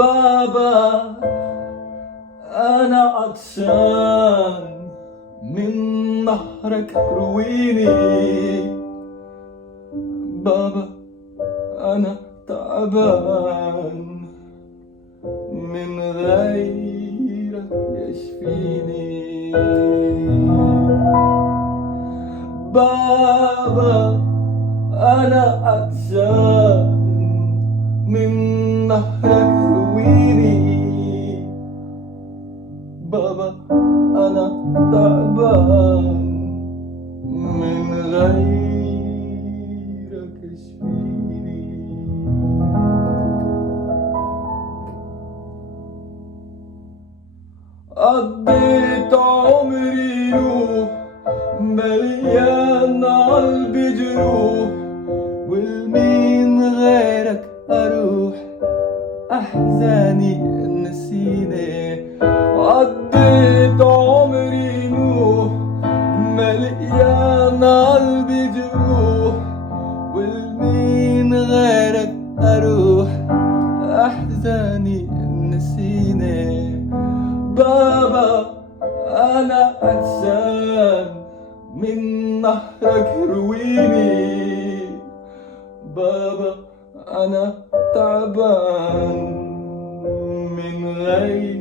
بابا أنا عطشان من نهرك رويني. بابا أنا تعبان من غيرك يشفيني. بابا أنا عطشان من نهرك رويني. بابا أنا تعبان من غيرك يشفيني. قضيت عمري نوح مليان قلبي جروح، والمين غيرك أروح أحزاني نسيني. قضيت عمري نوح مليان قلبي جروح، والمين غيرك أروح أحزاني نسيني. بابا أنا عطشان من نهرك رويني. بابا أنا تعبان من غيرك